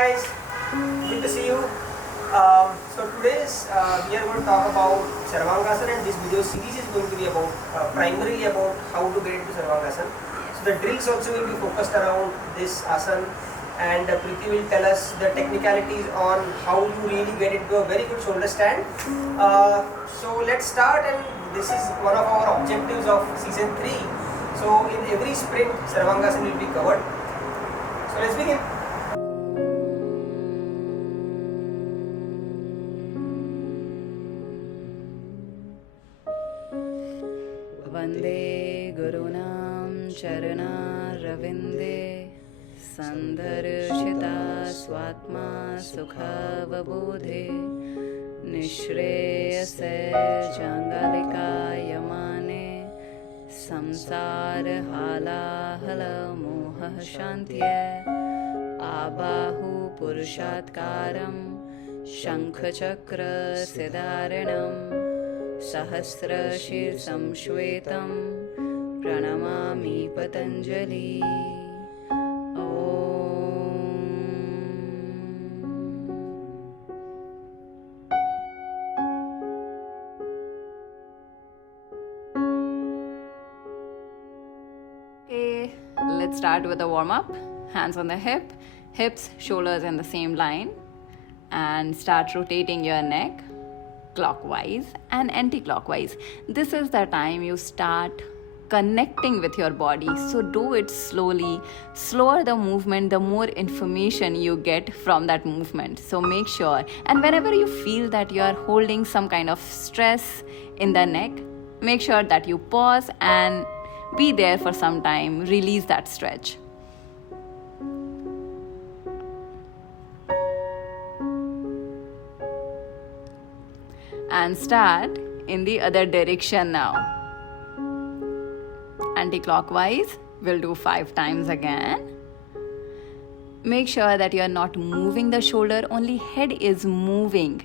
guys, good to see you. So today's we are going to talk about Sarvangasana, and this video series is going to be about primarily about how to get into Sarvangasana. So the drills also will be focused around this asana, and Preeti will tell us the technicalities on how you really get into a very good shoulder stand. So let's start, and this is one of our objectives of season 3. So in every sprint, Sarvangasana will be covered. So let's begin. Vande Gurunam Charana-ravinde Sandharshita Swatma Sukhavabodhe Nishreyase Jangalika Yamane Samsar Halahala Moha Shantye Abahu Purushatkaram Shankhachakra Siddharanam Sahasrashir Shwetam Pranamami Patanjali. Om. Okay, let's start with a warm-up. Hands on the hips, shoulders in the same line, and start rotating your neck clockwise and anti-clockwise. This is the time you start connecting with your body, so do it slowly. Slower the movement, the more information you get from that movement. So make sure, and whenever you feel that you are holding some kind of stress in the neck, make sure that you pause and be there for some time. Release that stretch. And start in the other direction now. Anti-clockwise, we'll do 5 times again. Make sure that you are not moving the shoulder, only head is moving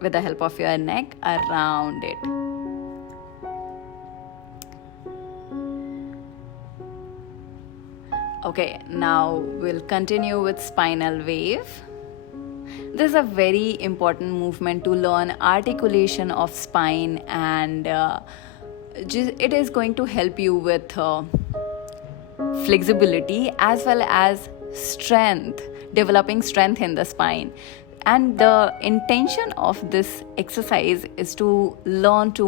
with the help of your neck around it. Okay, now we'll continue with spinal wave. This is a very important movement to learn articulation of spine, and it is going to help you with flexibility as well as strength, developing strength in the spine. And the intention of this exercise is to learn to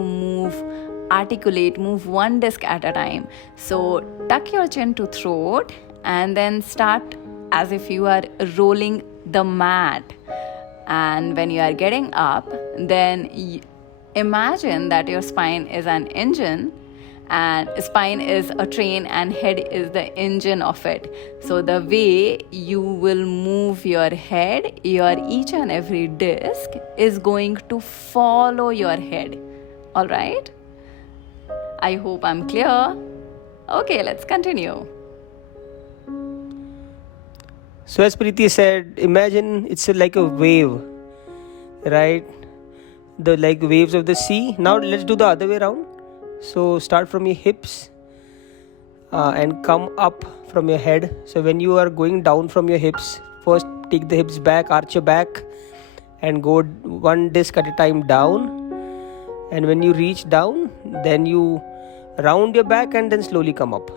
articulate, move one disc at a time. So tuck your chin to throat and then start as if you are rolling the mat. And when you are getting up, then imagine that your spine is an engine, and spine is a train and head is the engine of it. So the way you will move your head, your each and every disc is going to follow your head. All right? I hope I'm clear. Okay, let's continue. So as Preeti said, imagine it's like a wave, right? The like waves of the sea. Now let's do the other way around. So start from your hips and come up from your head. So when you are going down from your hips, first take the hips back, arch your back, and go one disc at a time down. And when you reach down, then you round your back and then slowly come up.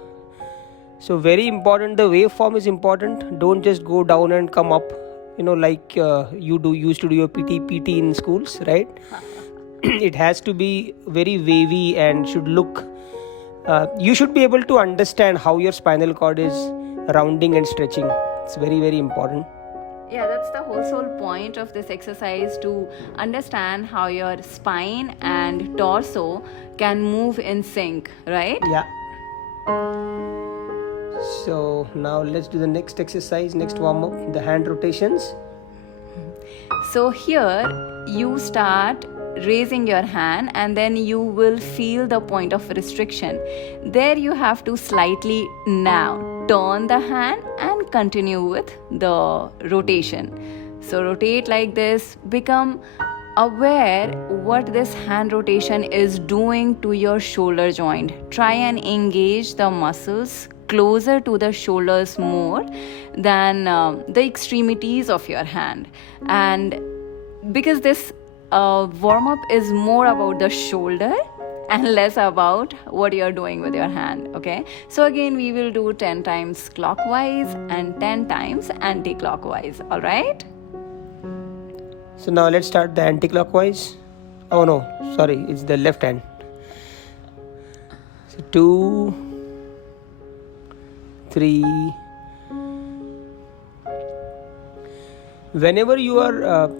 So very important, the waveform is important. Don't just go down and come up, like you used to do your PT in schools, right? It has to be very wavy and should look, you should be able to understand how your spinal cord is rounding and stretching. It's very, very important. Yeah, that's the whole sole point of this exercise, to understand how your spine and torso can move in sync, right? Yeah. So now let's do the next exercise, next warm-up, the hand rotations. So here you start raising your hand, and then you will feel the point of restriction. There you have to slightly now turn the hand and continue with the rotation. So rotate like this, become aware what this hand rotation is doing to your shoulder joint. Try and engage the muscles closer to the shoulders more than the extremities of your hand. And because this warm up is more about the shoulder and less about what you're doing with your hand. Okay, so again we will do 10 times clockwise and 10 times anti-clockwise. All right, so now let's start the anti-clockwise. Oh no, sorry, it's the left hand. So 2, 3. Whenever you are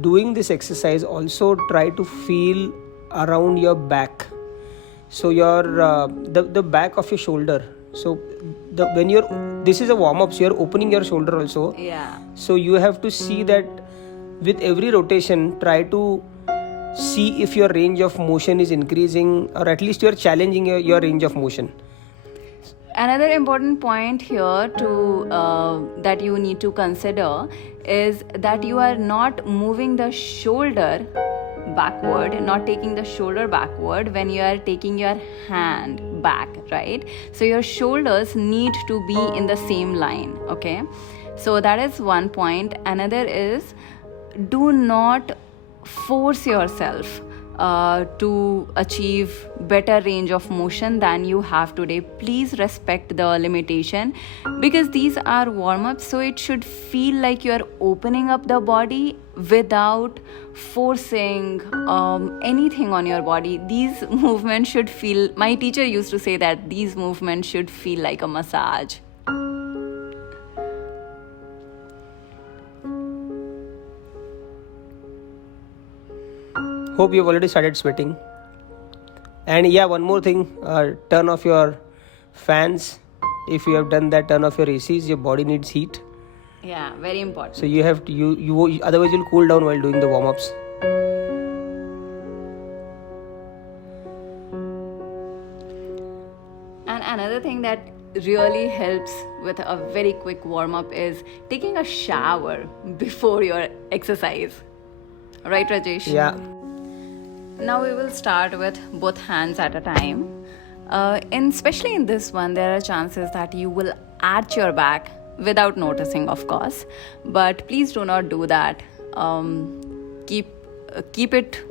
doing this exercise, also try to feel around your back. So your the back of your shoulder. So when this is a warm up, so you're opening your shoulder also. Yeah. So you have to see that with every rotation, try to see if your range of motion is increasing, or at least you're challenging your range of motion. Another important point here that you need to consider is that you are not moving the shoulder backward, not taking the shoulder backward when you are taking your hand back, right? So your shoulders need to be in the same line. Okay, so that is one point. Another is, do not force yourself to achieve better range of motion than you have today. Please respect the limitation, because these are warm-ups, so it should feel like you are opening up the body without forcing anything on your body. These movements should feel, my teacher used to say that these movements should feel like a massage. Hope you've already started sweating. And yeah, one more thing, turn off your fans. If you have done that, turn off your ACs. Your body needs heat. Yeah, very important. So you have to, you otherwise you'll cool down while doing the warm-ups. And another thing that really helps with a very quick warm-up is taking a shower before your exercise. Right, Rajesh? Yeah. Now we will start with both hands at a time. Especially in this one, there are chances that you will arch your back without noticing, of course. But please do not do that. Keep it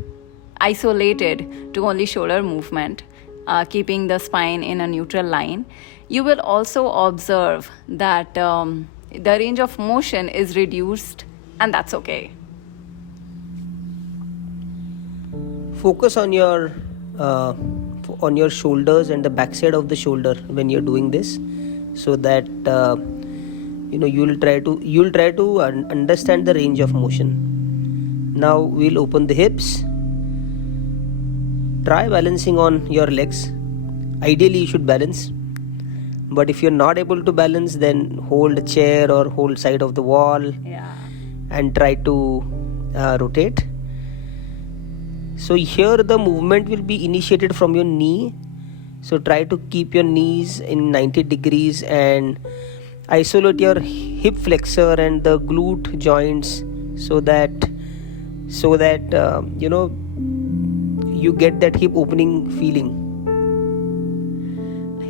isolated to only shoulder movement, keeping the spine in a neutral line. You will also observe that the range of motion is reduced, and that's okay. Focus on your shoulders and the backside of the shoulder when you're doing this, so that you'll try to understand the range of motion. Now we'll open the hips. Try balancing on your legs. Ideally you should balance, but if you're not able to balance, then hold a chair or hold side of the wall. Yeah. And try to rotate. So here the movement will be initiated from your knee. So try to keep your knees in 90 degrees and isolate your hip flexor and the glute joints, so that you get that hip opening feeling.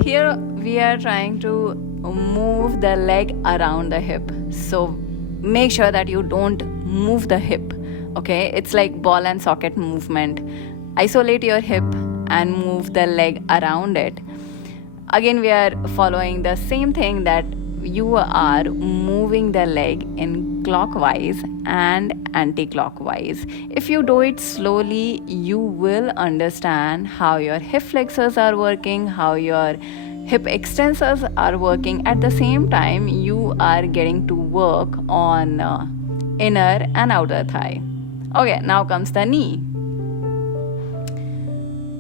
Here we are trying to move the leg around the hip. So make sure that you don't move the hip. Okay, it's like ball and socket movement. Isolate your hip and move the leg around it. Again, we are following the same thing, that you are moving the leg in clockwise and anti-clockwise. If you do it slowly, you will understand how your hip flexors are working, how your hip extensors are working. At the same time, you are getting to work on inner and outer thigh. Okay, now comes the knee.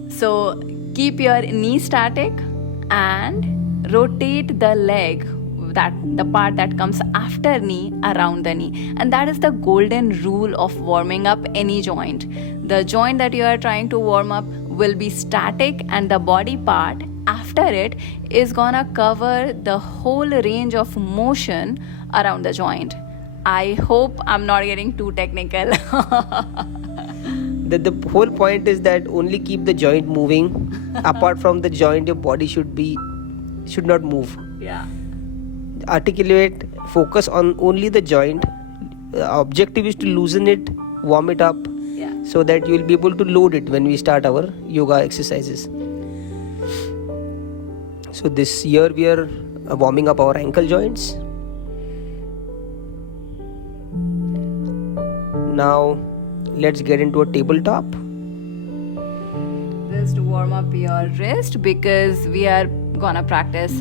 So keep your knee static and rotate the leg, that the part that comes after knee, around the knee. And that is the golden rule of warming up any joint. The joint that you are trying to warm up will be static, and the body part after it is gonna cover the whole range of motion around the joint. I hope I'm not getting too technical. The whole point is that only keep the joint moving. Apart from the joint, your body should be should not move. Yeah. Articulate, focus on only the joint. Objective is to loosen it, warm it up, so that you will be able to load it when we start our yoga exercises. So this year we are warming up our ankle joints. Now let's get into a tabletop. Just warm up your wrist because we are gonna practice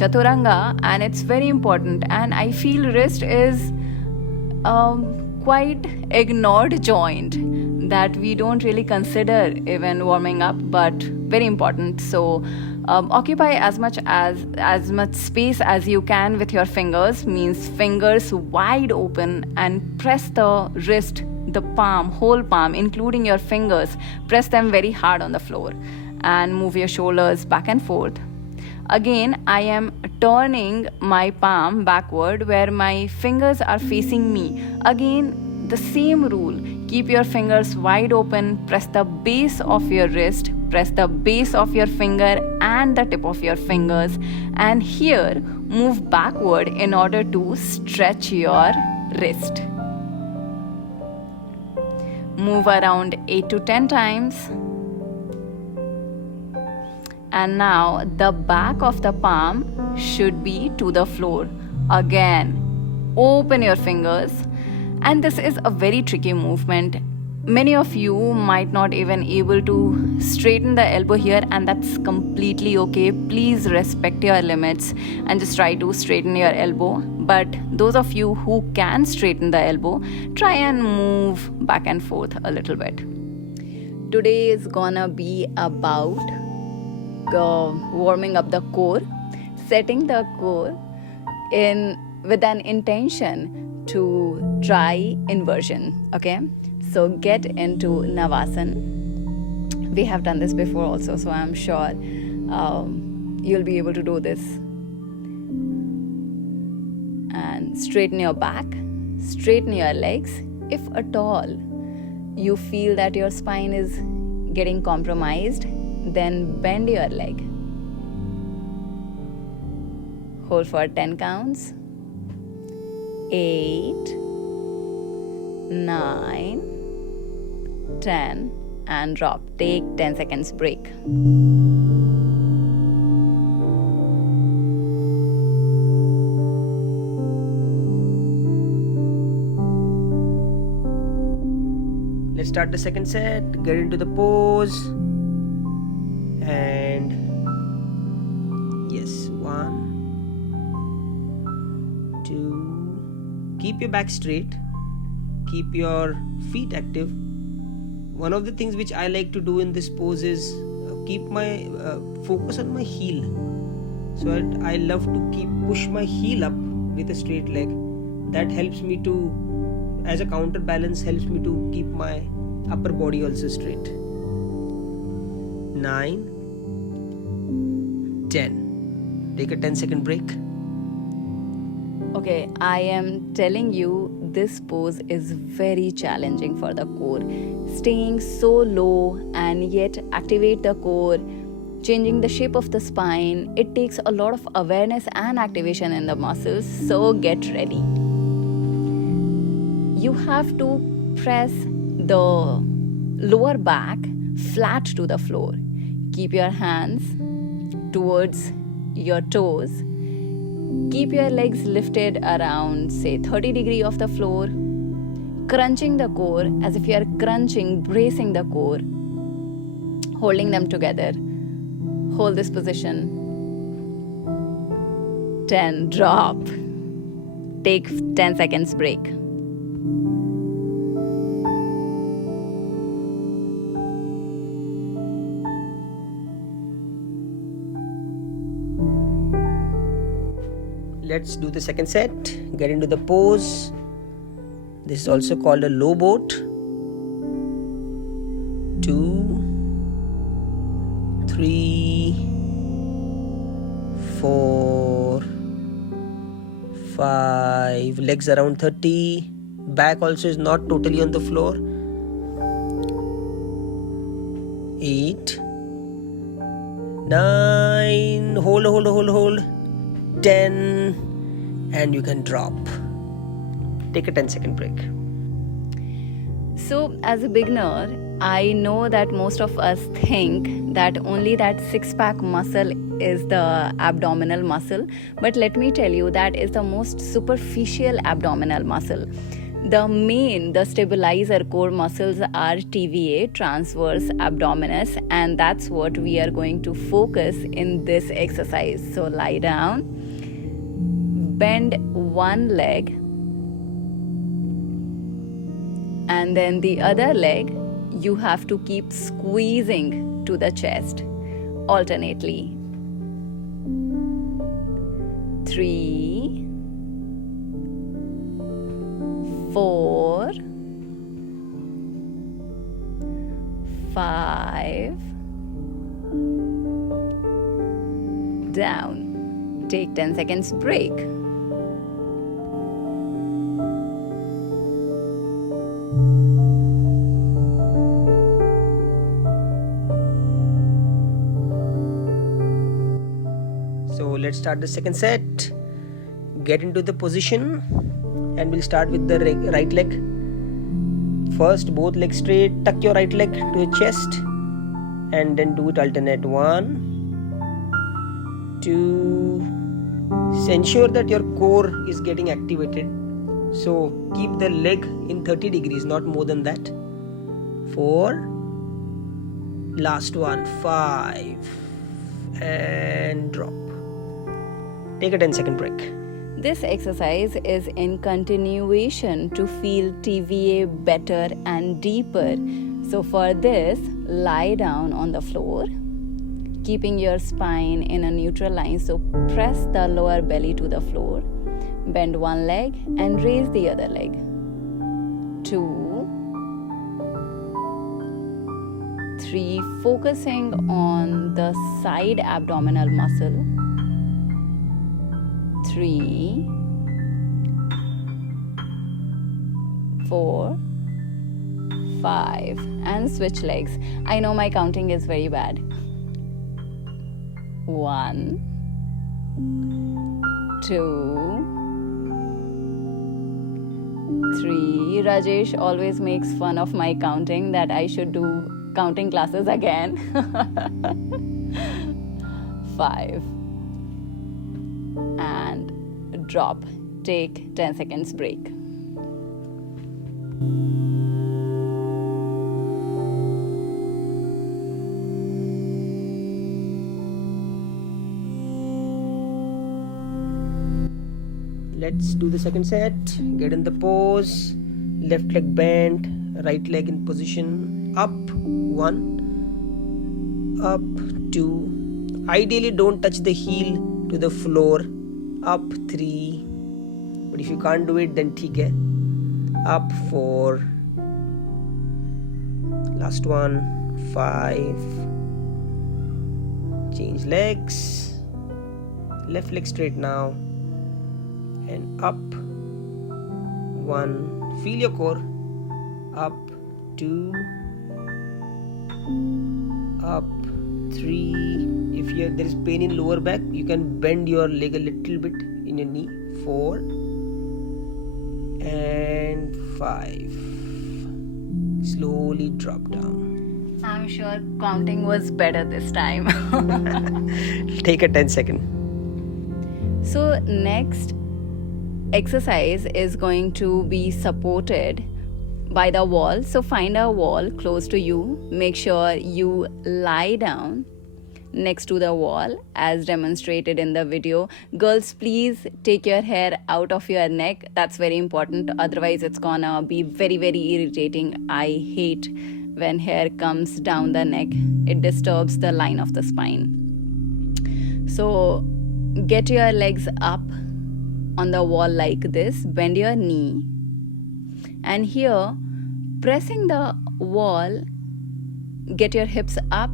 chaturanga, and it's very important. And I feel wrist is quite ignored joint that we don't really consider even warming up, but very important. So occupy as much space as you can with your fingers, means fingers wide open, and press the wrist, the palm, whole palm, including your fingers, press them very hard on the floor, and move your shoulders back and forth. Again, I am turning my palm backward where my fingers are facing me. Again, the same rule. Keep your fingers wide open, press the base of your wrist, press the base of your finger and the tip of your fingers, and here move backward in order to stretch your wrist. Move around 8 to 10 times. And now the back of the palm should be to the floor. Again, open your fingers. And this is a very tricky movement. Many of you might not even able to straighten the elbow here, and that's completely okay. Please respect your limits and just try to straighten your elbow. But those of you who can straighten the elbow, try and move back and forth a little bit. Today is gonna be about warming up the core, setting the core in with an intention to try inversion. Okay, so get into Navasana. We have done this before also, so I'm sure you'll be able to do this. And straighten your back, straighten your legs. If at all you feel that your spine is getting compromised, then bend your leg. Hold for 10 counts. 8, 9, 10, and drop. Take 10 seconds break. Let's start the second set. Get into the pose. And yes, 1, 2. Keep your back straight, keep your feet active. One of the things which I like to do in this pose is keep my focus on my heel. So I love to push my heel up with a straight leg. That helps me to, as a counterbalance, helps me to keep my upper body also straight. 9, 10. Take a 10-second break. Okay, I am telling you, this pose is very challenging for the core. Staying so low and yet activate the core, changing the shape of the spine, it takes a lot of awareness and activation in the muscles, so get ready. You have to press the lower back flat to the floor. Keep your hands towards your toes. Keep your legs lifted around, say, 30 degrees off the floor. Crunching the core as if you are crunching, bracing the core. Holding them together. Hold this position. 10, drop. Take 10 seconds break. Let's do the second set. Get into the pose. This is also called a low boat. 2, 3, 4, 5. Legs around 30. Back also is not totally on the floor. 8, 9, hold, 10, and you can drop. Take a 10-second break. So, as a beginner, I know that most of us think that only that six-pack muscle is the abdominal muscle, but let me tell you, that is the most superficial abdominal muscle. The stabilizer core muscles are TVA, transverse abdominis, and that's what we are going to focus in this exercise. So lie down, bend one leg, and then the other leg you have to keep squeezing to the chest alternately. 3, 4, 5, down. Take 10 seconds break. So let's start the second set. Get into the position, and we'll start with the right leg. First, both legs straight, tuck your right leg to your chest, and then do it alternate. 1, 2. Ensure that your core is getting activated. So keep the leg in 30 degrees, not more than that. 4. Last one, 5. And drop. Take a 10-second break. This exercise is in continuation to feel TVA better and deeper. So for this, lie down on the floor, keeping your spine in a neutral line. So press the lower belly to the floor, bend one leg and raise the other leg. 2, 3, focusing on the side abdominal muscle. 3, 4, 5, and switch legs. I know my counting is very bad. 1, 2, 3. Rajesh always makes fun of my counting, that I should do counting classes again. 5. And drop. Take 10 seconds break. Let's do the second set. Get in the pose. Left leg bent, right leg in position. Up 1, up 2. Ideally, don't touch the heel to the floor. Up 3. But if you can't do it, then theek hai. Up 4. Last one, 5. Change legs. Left leg straight now. And up 1. Feel your core. Up 2. Up 3. If there is pain in lower back, you can bend your leg a little bit in your knee. 4 and 5. Slowly drop down. I'm sure counting was better this time. Take a 10-second. So next exercise is going to be supported by the wall. So find a wall close to you. Make sure you lie down next to the wall as demonstrated in the video. Girls, please take your hair out of your neck. That's very important. Otherwise, it's gonna be very, very irritating. I hate when hair comes down the neck. It disturbs the line of the spine. So get your legs up on the wall like this. Bend your knee. And here, pressing the wall, get your hips up.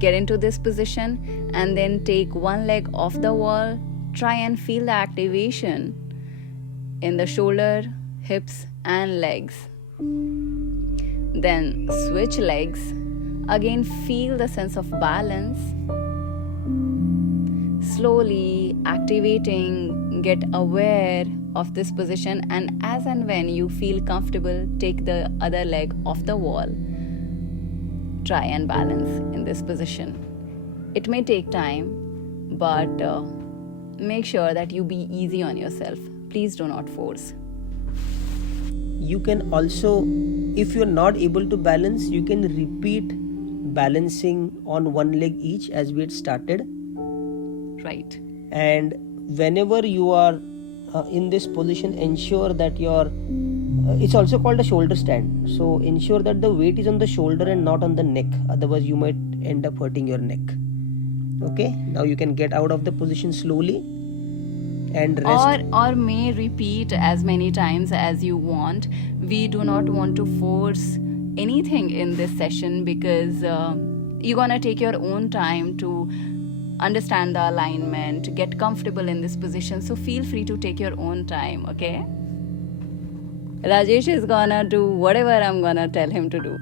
Get into this position and then take one leg off the wall. Try and feel the activation in the shoulder, hips and legs. Then switch legs. Again, feel the sense of balance. Slowly activating, get aware of this position, and as and when you feel comfortable, take the other leg off the wall. Try and balance in this position. It may take time, but make sure that you be easy on yourself. Please do not force. You can also, if you're not able to balance, you can repeat balancing on one leg each as we had started. Right. And whenever you are in this position, ensure that your it's also called a shoulder stand, so ensure that the weight is on the shoulder and not on the neck, otherwise you might end up hurting your neck. Okay, now you can get out of the position slowly and rest. Or may repeat as many times as you want. We do not want to force anything in this session, because you're gonna take your own time to understand the alignment, get comfortable in this position. So feel free to take your own time, okay? Rajesh is gonna do whatever I'm gonna tell him to do.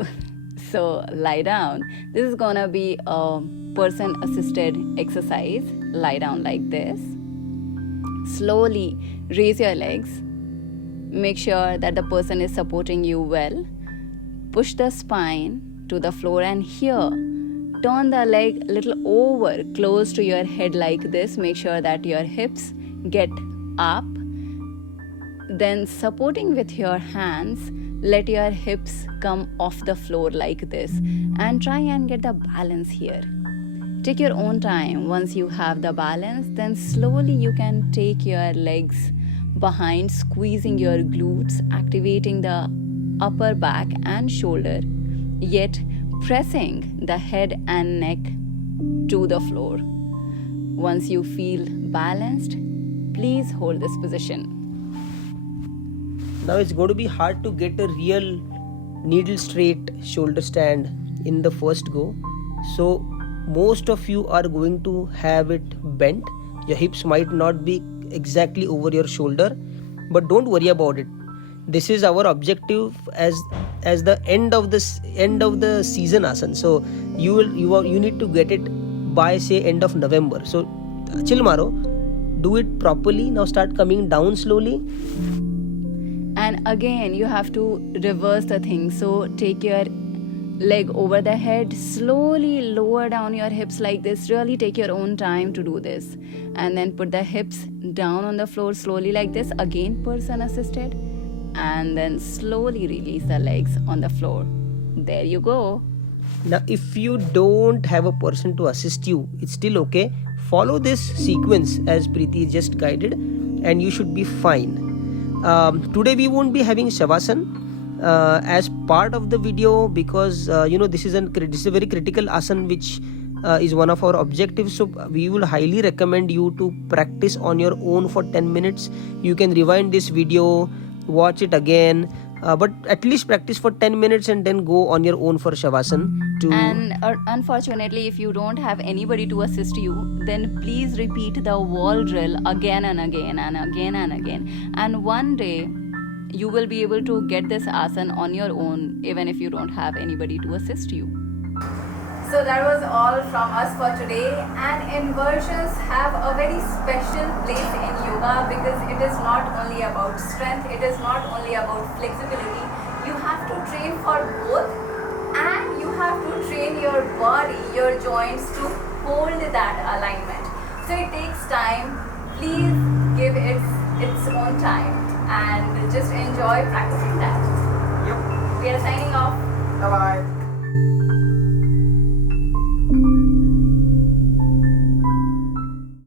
So lie down. This is gonna be a person assisted exercise. Lie down like this. Slowly raise your legs. Make sure that the person is supporting you well. Push the spine to the floor, and here turn the leg a little over, close to your head like this. Make sure that your hips get up. Then supporting with your hands, let your hips come off the floor like this, and try and get the balance here. Take your own time. Once you have the balance, then slowly you can take your legs behind, squeezing your glutes, activating the upper back and shoulder, yet pressing the head and neck to the floor. Once you feel balanced, please hold this position. Now it's going to be hard to get a real needle straight shoulder stand in the first go, so most of you are going to have it bent. Your hips might not be exactly over your shoulder, but don't worry about it. This is our objective as the end of the season asana. So you need to get it by say end of November. So chill maro, do it properly. Now start coming down slowly. And again, you have to reverse the thing. So take your leg over the head, slowly lower down your hips like this. Really take your own time to do this. And then put the hips down on the floor slowly like this. Again, person assisted. And then slowly release the legs on the floor. There you go. Now if you don't have a person to assist you, it's still okay. Follow this sequence as Preeti just guided, and you should be fine. Today we won't be having Shavasana as part of the video, because this is a very critical asana which is one of our objectives. So we will highly recommend you to practice on your own for 10 minutes. You can rewind this video, watch it again, but at least practice for 10 minutes and then go on your own for Shavasana. And unfortunately, if you don't have anybody to assist you, then please repeat the wall drill again and again and again and again. And one day you will be able to get this asana on your own, even if you don't have anybody to assist you. So that was all from us for today. And inversions have a very special place in yoga, because it is not only about strength, it is not only about flexibility. You have to train for both, and you have to train your body, your joints, to hold that alignment. So it takes time. Please give it its own time and just enjoy practicing that. Yep. We are signing off. Bye-bye.